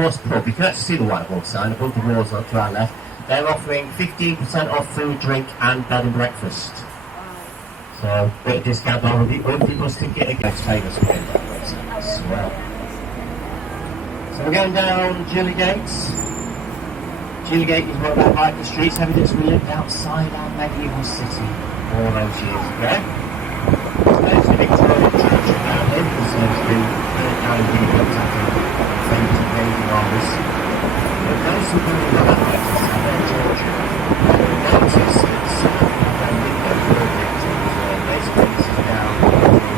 Horse Pub, you can actually see the white horse sign above the walls to our left. They're offering 15% off food, drink and bed and breakfast. So, bit of discount on the bus ticket against famous again as well. So we're going down Gilly Gates. Gilly Gate is one of our biker streets, evidence we lived outside our medieval city all those years ago. So there's the Victorian church around here, because there's been down and rebuilt after famous invading armies. But those who believe in that place is Southern Georgia. Notice that some of their window projects basically this is now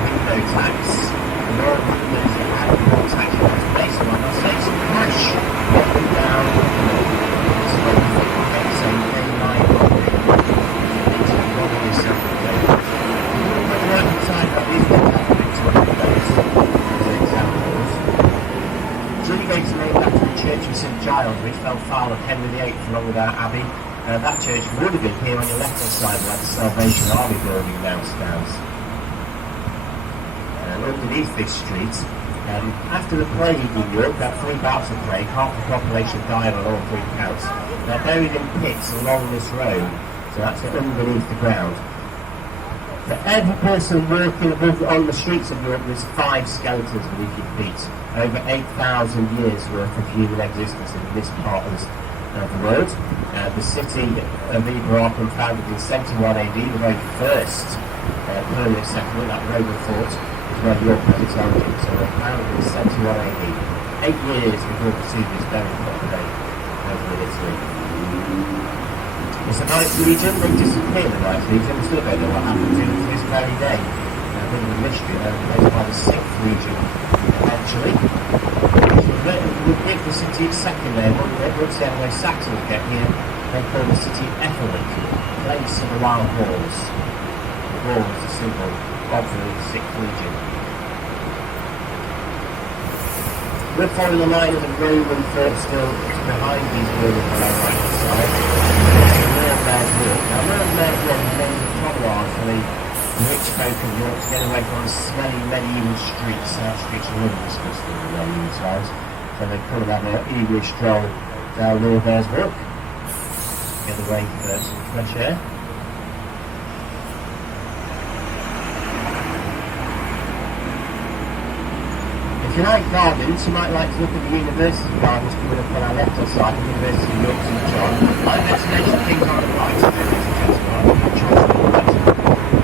window tax. The more windows that have more tax, that's based on the state's cash going down. So they say they might not be into the modern self-employed. On the right hand side, these are the Victorian windows as examples. Gilly Gates is named after the Church of St Giles, which fell foul of Henry VIII along with our abbey. That church would have been here on your left hand side, like the Salvation Army building downstairs. And underneath this street, after the plague in Europe, that 3 bouts of plague, half the population died on all 3 counts. They're buried in pits along this road, so that's underneath the ground. For every person walking on the streets of Europe, there's 5 skeletons beneath your feet. Over 8,000 years worth of human existence in this part of the world. The city of Ibrahim, founded in 71 AD, the very first permanent settlement, that Roman fort, is where York has its origin. So they were founded in 71 AD. 8 years before Vesuvius buried Pompeii over in Italy. It's a nice region, they disappeared the nice region, we still don't know what happened to them to this very day. A bit of a mystery, they're replaced by the 6th region eventually. We'll give the city its second name, once the Anglo-Saxons get here, they call the city Ethelred, place of the wild boars. The boar is the symbol of the 6th region. We're following the line of the Roman fort still behind these buildings on our right side. Mayor's Walk. Now, Mayor's Walk is named the promenade for the rich folk of York to get away from the smelly medieval streets. Our streets are really disgusting in their new times. So they could have had an English stroll down near Mayor's Walk. Get away for some fresh air. If you like gardens, you might like to look at the university gardens coming up on our left hand side, the University of York St John. Like Destination Kings on the right, ladies and gentlemen,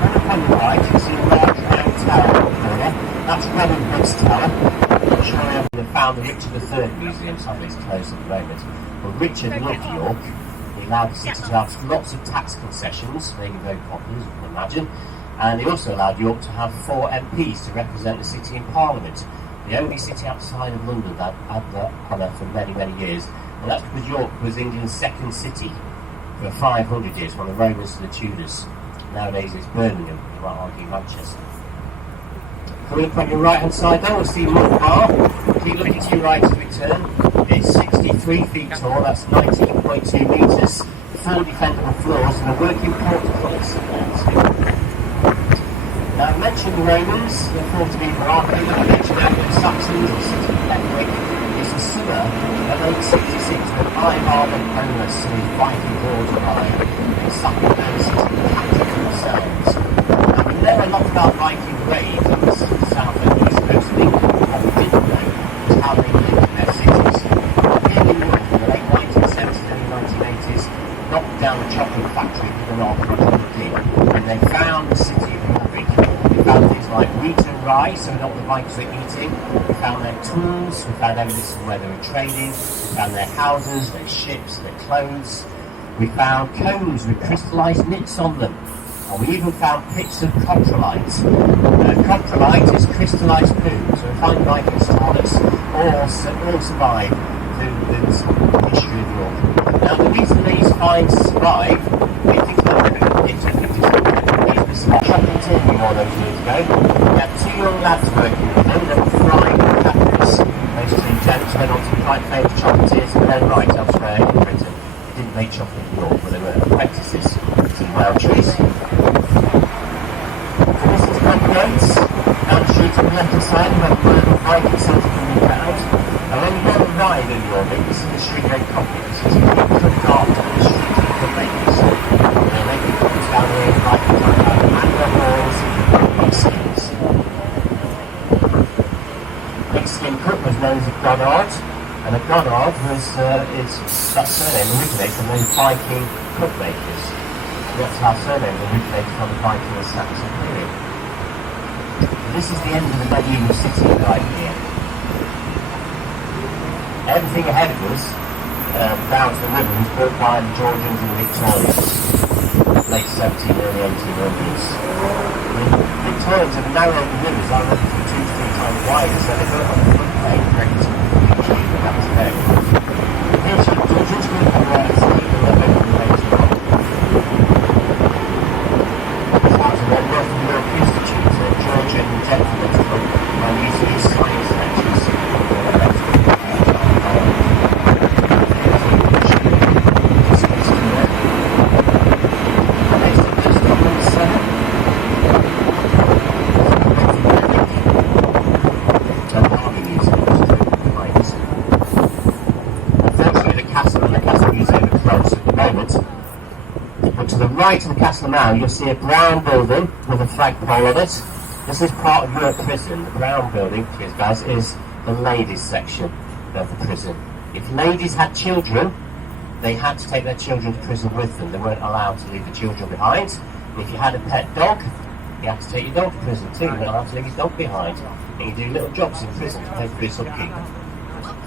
and upon the right you see a large round tower there. That's Robin Hood's Tower. I'm not sure I have found the Richard III Museum, sadly it's closed at the moment. But Richard loved York. He allowed the city to have lots of tax concessions, making very popular, as you can imagine. And he also allowed York to have 4 MPs to represent the city in Parliament. The only city outside of London that had that honour for many, many years. And that's because York was England's 2nd city for 500 years, from the Romans to the Tudors. Nowadays it's Birmingham, you might argue Manchester. Coming up on your right hand side now, we'll see Mud Bar. Keep looking to your right as we turn. It's 63 feet tall, that's 19.2 metres, 4 defendable floors and a working portcullis. Now, I mentioned the Romans, they're thought to be Morocco, I mentioned Anglo-Saxons, the city of Epwick. It's the summer of 866 when high-armoured homeless and Viking border line and sacking down the city and capturing themselves. Now, we know a lot about Viking raids on the south and east coast of England, but what we didn't know was how they lived in their cities. Here in York in the late 1970s and early 1980s, knocked down the chocolate factory with an archaeological dig, and they found the city of York. We found things like wheat and rye, so not the Vikings were eating. We found their tools, we found evidence of where they were trading, we found their houses, their ships, their clothes. We found combs with crystallised nits on them. And we even found pits of coprolite. Coprolite is crystallised poo, so we find Vikings toilets all survive through the history of York. Now the reason these finds survive, shopping turning all those years ago. We had 2 young lads working with them, they were frying peppers. Those 2 gents went on to be quite famous chocolatiers in their right elsewhere in Britain. They didn't make chocolate in York, but they were apprentices to wild trees. So this is my notes. Down the street on the left hand side, we have the Viking Centre from the crowd. And when you go and ride in York. This is the street very complex. It's a cooked after the street of the ladies. They can come down here and like to talk about mango balls, Mexicans. Mexican cook was known as a Goddard, and a Goddard was that surname originates from those Viking cook makers. That's how surnames originated from the Viking and Saxon period. This is the end of the medieval city right here. Everything ahead of us, down to the river, was built by the Georgians and the Victorians, late 17th, early 1800s. The Victorians have narrowed the rivers, I reckon, from 2 to 3 times wider, so they built on the floodplain ready to achieve the next day. Here's your just going to come right to the little bit of the later on. This was a Northern Europe Institute, a Georgian gentleman's club, and used these science lectures. Right of the castle now, you'll see a brown building with a flagpole on it. This is part of your prison. The brown building, please guys, is the ladies section of the prison. If ladies had children, they had to take their children to prison with them. They weren't allowed to leave the children behind. And if you had a pet dog, you had to take your dog to prison too. You weren't allowed to leave your dog behind. And you do little jobs in prison to pay for his upkeep.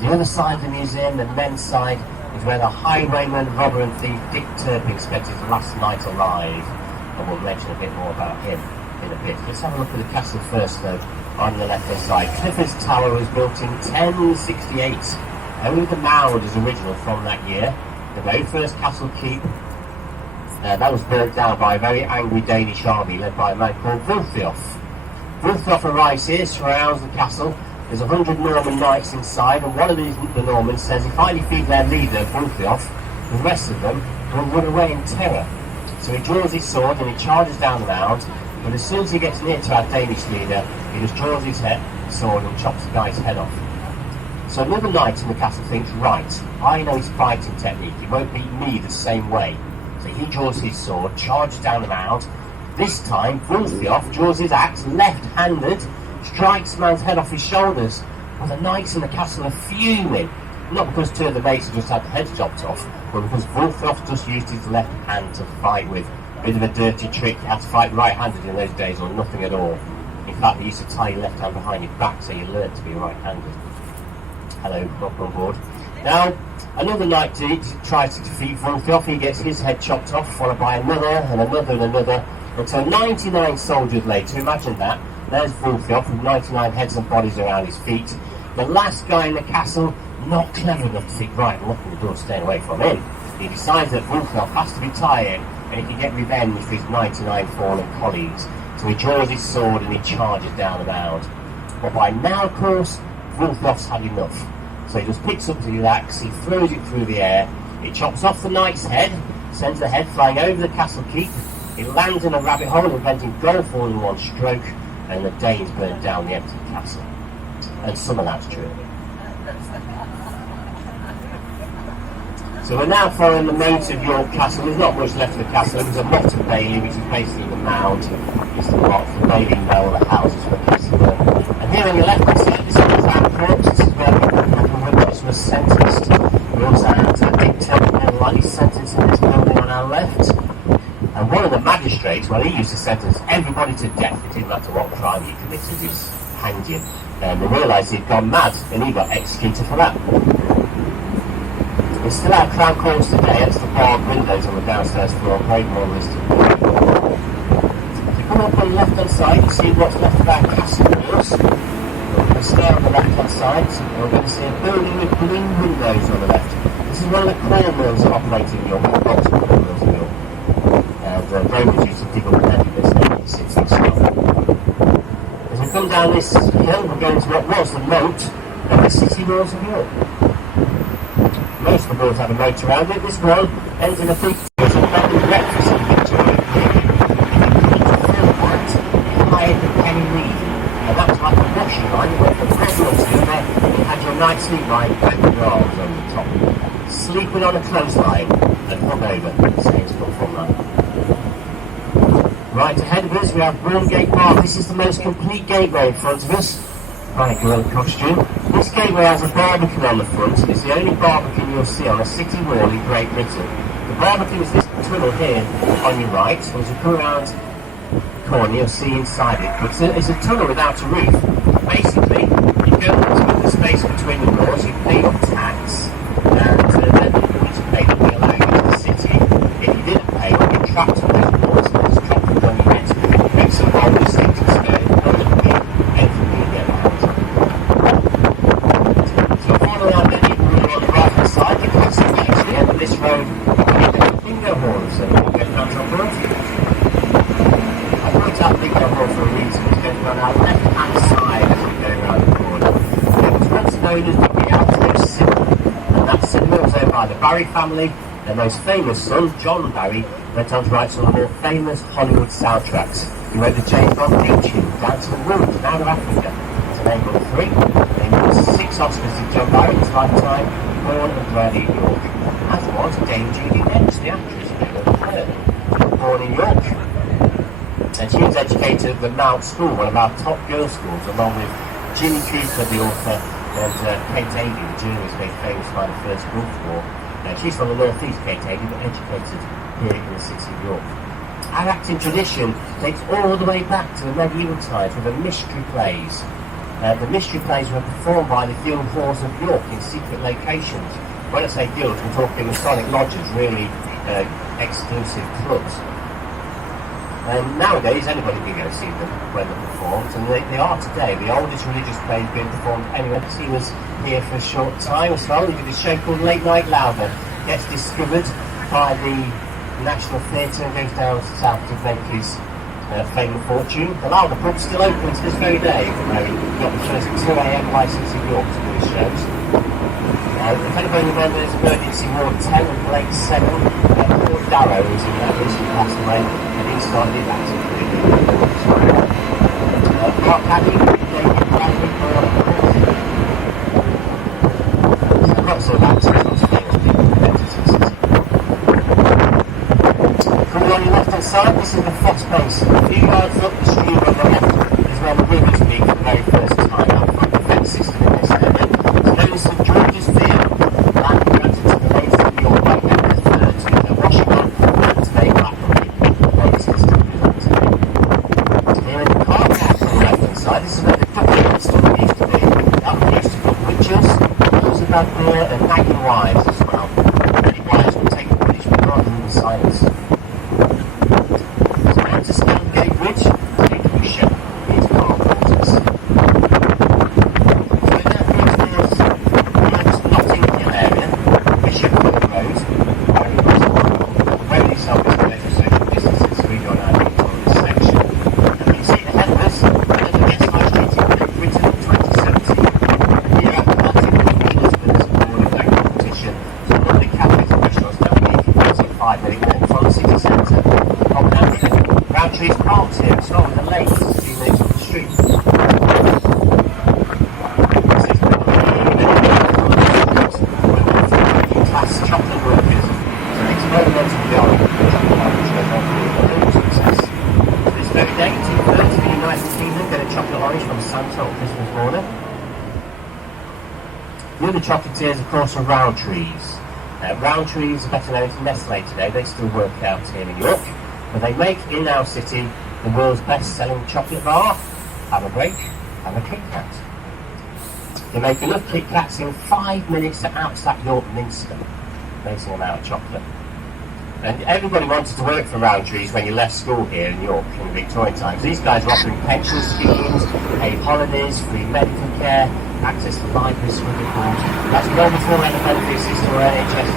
The other side of the museum, the men's side, is where the highwayman, robber and thief Dick Turpin spent his last night alive, and we'll mention a bit more about him in a bit. Let's have a look at the castle first though, on the left hand side. Clifford's Tower was built in 1068. Only the mound is original from that year. The very first castle keep, that was burnt down by a very angry Danish army led by a man called Wulfiof. Wulfiof arrives here, surrounds the castle. There's 100 Norman knights inside, and one of the Normans says if I defeat their leader, Wulfiof, the rest of them will run away in terror. So he draws his sword and he charges down the mound, but as soon as he gets near to our Danish leader, he just draws his sword and chops the guy's head off. So another knight in the castle thinks, right, I know his fighting technique, he won't beat me the same way. So he draws his sword, charges down the mound. This time, Wulfiof draws his axe left-handed, strikes the man's head off his shoulders. Well, the knights in the castle are fuming. Not because two of the mates just had the heads chopped off, but because Wulfiof just used his left hand to fight with. Bit of a dirty trick. You had to fight right-handed in those days or nothing at all. In fact, they used to tie your left hand behind your back so you learned to be right-handed. Hello, welcome on board. Now, another knight tries to defeat Wulfiof. He gets his head chopped off, followed by another and another and another, until 99 soldiers later, imagine that. There's Wulfiof with 99 heads and bodies around his feet. The last guy in the castle, not clever enough to think, right, I'm locking the door, staying away from him. He decides that Wulfiof has to be tired and he can get revenge for his 99 fallen colleagues. So he draws his sword and he charges down the mound. But by now, of course, Wulfiof's had enough. So he just picks up the axe, he throws it through the air, he chops off the knight's head, sends the head flying over the castle keep, it lands in a rabbit hole, inventing golf all in one stroke, and the Danes burned down the empty castle. And some of that's true. So we're now following the moat of York Castle. There's not much left of the castle. There's a motte and bailey, which is basically the mound. It's the motte, the bailey mill, the houses for the castle. And here on the left hand side, this is the Crown Court. This is where Wulfiof was sentenced. We also had Dick Turpin, likely sentenced in this building on our left. And one of the magistrates, well, he used to sentence everybody to death. It didn't matter what crime he committed, he just hanged you. And they realised he'd gone mad, and he got executed for that. We still have Crown Courts today. That's the barred windows on the downstairs floor, very well listed. If you come up on the left-hand side, you see what's left of our castle walls. We'll stay on the left-hand side, and we're going to see a building with green windows on the left. This is one of the coal mills that operate in York, the lots of coal mills in York. The Romans used to dig up heavy bits of 86 stuff. As we come down this hill, we're going to what was the moat of the city walls of York. Most of the walls have a moat around it. This one ends in a big bed and breakfast in the Victorian period. If you put it to fill that, you hired the penny reed, and that was like a washing line, you went from one door to the other, you had your night sleep lying back with your arms on the top. Sleeping on a clothesline and hung over, same stuff from that. Right ahead of us we have Broomgate Bar. This is the most complete gateway in front of us. My girl costume. This gateway has a barbican on the front, and it's the only barbican you'll see on a city wall in Great Britain. The barbican is this tunnel here on your right, so as you come around the corner you'll see inside it. But it's a tunnel without a roof. Basically, you go into the space between the doors, you pay your tax, and then once you pay them, they allow you into the city. If you didn't pay, you'd be trapped on those doors, and there's dropping on your head. Make some wild distinctions there, and not look at anything you get out. So follow around then, you can run on the right hand side, you can see next to the end of this road, bingo halls, so you can get hands on board. I brought up bingo hall for a reason. It's going on our left hand side as we're going around the corner. It was once known as the Outro Cinema, and that cinema was owned by the Barry family. Their most famous son, John Barry, went on to write some of the more famous Hollywood soundtracks. He wrote the James Bond theme tune, Dance of the World, Out of Africa. So name got 3. They won 6 Oscars to John Barry in his lifetime, born and bred in York. As was Dame Judi Dench, the actress who played her, born in York. And she was educated at the Mount School, one of our top girls' schools, along with Jimmy Cooper, the author, and Kate Avey, the journalist made famous by the First Gulf War. She's from the northeast, Kate Avey, but educated here in the city of York. Our acting tradition dates all the way back to the medieval times with the mystery plays. The mystery plays were performed by the guild halls of York in secret locations. When I say guilds, we're talking Masonic lodges, really exclusive clubs. Nowadays, anybody can go see them when they're performed, and they are today the oldest religious plays being performed anywhere. He was here for a short time as well. He did a show called Late Night Louder. Gets discovered by the National Theatre and goes down south to make his fame and fortune. The Louder pub's still open to this very day. He got the first 2 a.m. licence in York to do his shows. If anybody remembers Emergency Ward 10 and Blake 7, Paul Darrow was in that recently passed away, and he started his acting career. Mark Hadley, David Bradley, so lots of actors, lots of famous people connected to the city. Coming on your left hand side, this is the Foss Place. A few yards up the street on the left is where the rivers meet for the very first time. I've got the fence system in this area. It's known as St George's Field, land granted to the ladies of York by Henry III to Washington and today Blackberry. Ladies history belongs to me. Here in the car park on the left hand side, this is where the ducking store used to be. That one used to put witches, those of bad beer and nagging wives as well. Many wives would take the punishment rather than the silence. So on to Scandgate Bridge, take the show. Here's car quarters. So that brings us to Notting Hill area, Bishop Hill Road, very nice one. Very self-respective social distances, so we go now into this section. And you can see ahead of us, there's a guest high street in Great Britain in 2017. The year after that, it was Lisbon's awarded that competition. So London cafes and restaurants now make a 5-minute walk from the city centre. From down here, Roundtree's Parks here, as well with the lakes, a few minutes up the street. Class chocolate workers. So experimental beyond success. This very day, 2:30, the United Kingdom get a chocolate orange from Santa on Christmas morning. The other chocolatiers, of course, are Roundtrees. Roundtrees are better known as Nestle today. They still work out here in York, but they make in our city the world's best-selling chocolate bar. Have a break, have a Kit Kat. They make enough Kit Kats in 5 minutes to outstack York Minster. Amazing amount of chocolate. And everybody wanted to work for Roundtrees when you left school here in York in the Victorian times. These guys are offering pension schemes, paid holidays, free medical care, access to libraries, swimming pools. That's well before any benefit system or NHS.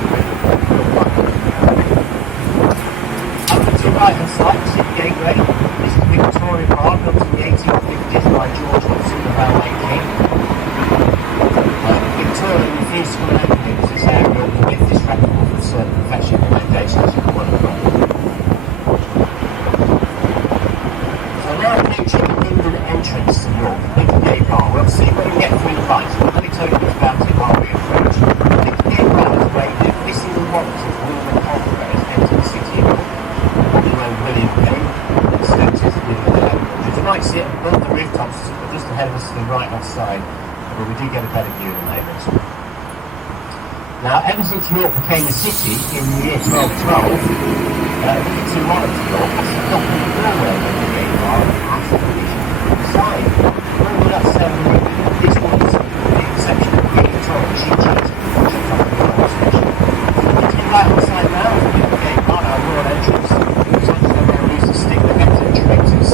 Up to the right hand side, you see the gateway. This is the Victoria Bar, built in the 1850s by George Hudson, the railway king. Victoria refused to come out and use this area with disreputable for certain professional recommendations you want to go. So now approaching the London entrance to York. gate bar. We'll see when we get through the lights. We'll only tell you about it while we approach. The gate bar is where every single one of William and Conquerors enter the city of below William came. You might see it above the rooftops, just ahead of us to the right hand side, but we do get a better view of the neighbours. Now, ever since York became a city in the year 1212, the city monarch of York has stopped in the doorway of the gate bar and asked permission from the side. All that ceremony, this was the exception of Queen Victoria. She chose to push it on the doorway station. So to the right hand side now, the gate bar, our royal entrance, which is where we used to stick the heads of traitors.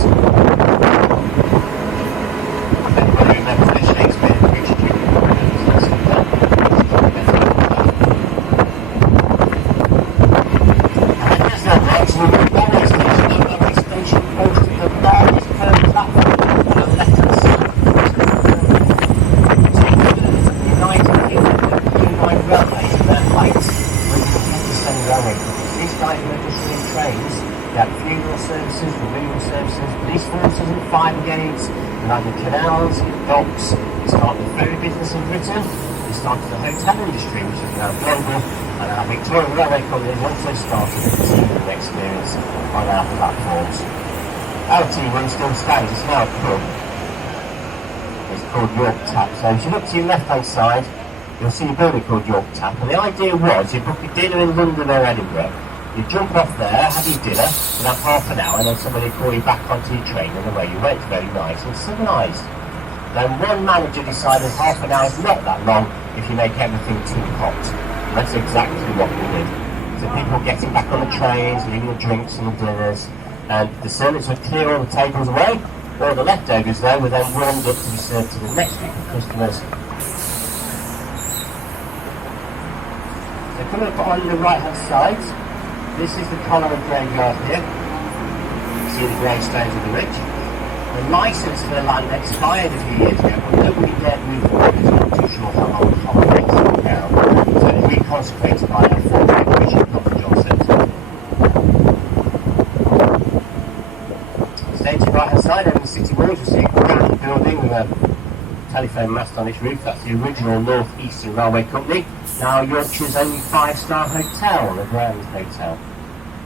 Canals, docks, it started the ferry business in Britain, it started the hotel industry, which is now global, and our Victorian Railway Company has also started a team experience on our platforms. Our team room still stands, it's now a pub. It's called York Tap. So if you look to your left hand side, you'll see a building called York Tap, and the idea was you book a dinner in London or Edinburgh, you jump off there, have your dinner, and have half an hour, and then somebody will call you back onto your train, and away you went. Very nice and civilised. Then one manager decided half an hour is not that long if you make everything too hot. And that's exactly what we did. So people getting back on the trains, leaving the drinks and the dinners, and the servants would clear all the tables away, all the leftovers though were then warmed up to be served to the next group of customers. So coming up on the right hand side, this is the Colonel graveyard here. You see the gravestones of the rich. The licence for the land expired a few years ago, but nobody dared move forward because I'm not too sure how long the Colonel makes it now. So it was reconsecrated by our former Bishop Dr. Johnson. Stay to the right hand side over the city walls, you see a grand building with a telephone mast on its roof. That's the original North Eastern Railway Company. Now Yorkshire's only 5-star hotel, the Grand Hotel.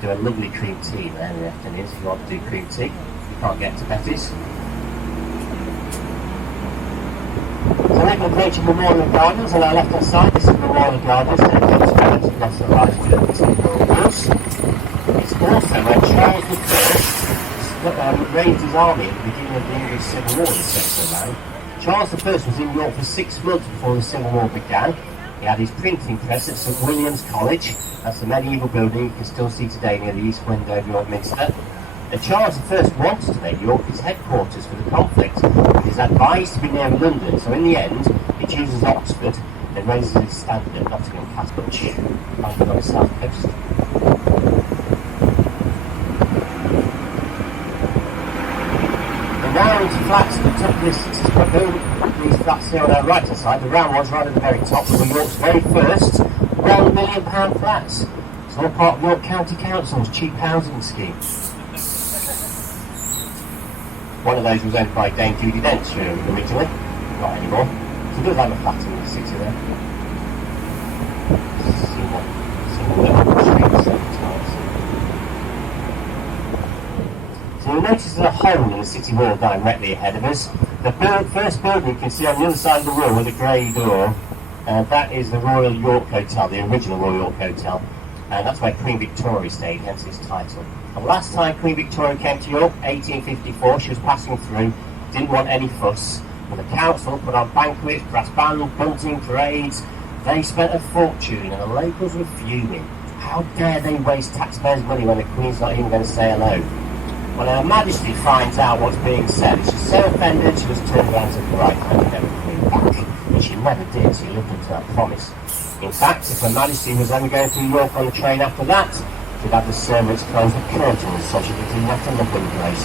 Do a lovely cream tea there in the afternoons if you want to do cream tea. You can't get to Betty's. So we're approaching Memorial Gardens on our left hand side. This is Memorial Gardens, and it comes from the National Library of the Royal Wars. It's also where Charles I raised his army at the beginning of the English Civil War in Central Land. Charles I was in York for 6 months before the Civil War began. He had his printing press at St William's College. That's a medieval building you can still see today near the east window of York Minster. And Charles I wanted to make York his headquarters for the conflict. He was advised to be near London, so in the end he chooses Oxford and raises his standard at Nottingham Castle, on the south coast. Round flats at the top of this building, these flats here on our right hand side, the round ones right at the very top were York's very first £1 million flats. It's all part of York County Council's cheap housing scheme. One of those was owned by Dame Judi Dench originally, not anymore. So there's like a flat in the city there. Single level streets. So you'll notice there's a hole in the city wall directly ahead of us. The first building you can see on the other side of the wall with a grey door, that is the Royal York Hotel, the original Royal York Hotel, and that's where Queen Victoria stayed, hence its title. And last time Queen Victoria came to York, 1854, she was passing through, didn't want any fuss, and the council put on banquets, brass band, bunting, parades. They spent a fortune and the locals were fuming. How dare they waste taxpayers' money when the Queen's not even going to say hello? When Her Majesty finds out what's being said, she's so offended she was turned around to the right hand and never came back. And she never did, she lived up to that promise. In fact, if Her Majesty was ever going through York on the train after that, she'd have the servants close the curtains so she could see nothing but the place.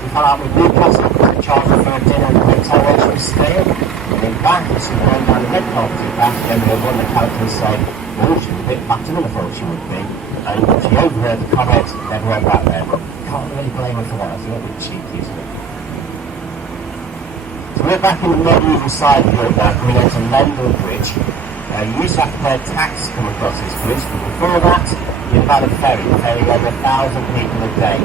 She fell out with Newcastle, the Charles for a dinner at the hotel where she was staying, and in back, she went down the red carpet back, and one of the characters said, oh, she was a bit fatter than I thought she would be. And she overheard the comment, never went back there, but can't really blame her for that, it's a little bit cheeky, isn't it? We're back in the medieval side of Europe now, coming onto London Bridge. You used to have to pay a tax to come across this bridge, but before that, you had a ferry ferrying over 1,000 people a day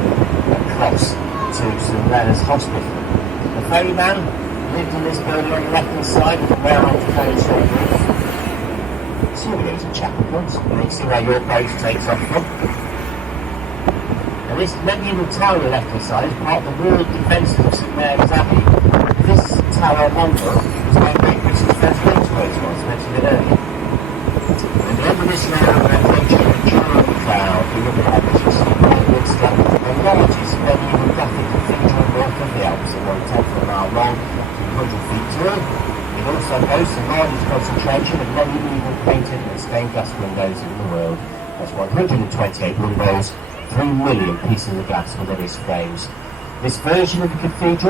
across to St Leonard's Hospital. The ferryman lived in this building on the left-hand side with a round carriage on the roof. So there was a chapel once. You can see where your boat takes off from. And this medieval tower on the left-hand side is part of the walled defences of St Mary's Abbey. This tower on London was where Great Britain's first winter was, mentioned it earlier. And over this round, approaching a giant crowd, we look at which is Woodstock, the largest medieval Gothic cathedral north of the Alps, and 1/10 mile long, 200 feet tall. It also boasts the largest concentration of medieval painted and stained glass windows in the world. That's 128 windows, 3 million pieces of glass within its frames. This version of the cathedral